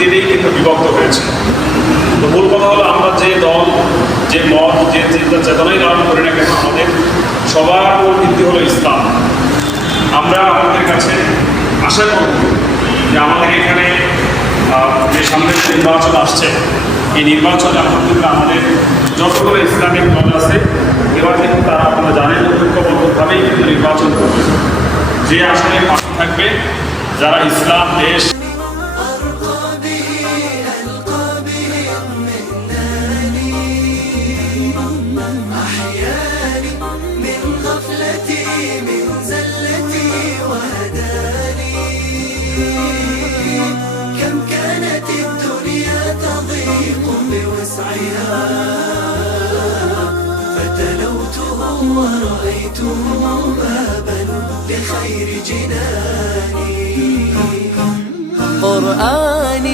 দিনেই কিন্তু বিভক্ত হয়েছে। তো মূল কথা হলো আমরা যে দল, যে মত, যে চিন্তা চেতনাই ধারণ করি না কেন, আমাদের সবার মূল ভিত্তি হলো ইসলাম। আমরা আমাদের কাছে আশা করব যে আমাদের এখানে যে সামনে নির্বাচন আসছে, এই নির্বাচনে আলহামদুলিল্লাহ আমাদের যতগুলো ইসলামিক দল আছে এবার কিন্তু তারা, আপনারা জানেন, ঐক্যবদ্ধভাবেই কিন্তু নির্বাচন করবে। যে আসলে পাশে থাকবে, যারা ইসলাম দেশ فتلوته ورأيته بابا لخير جناني قرآني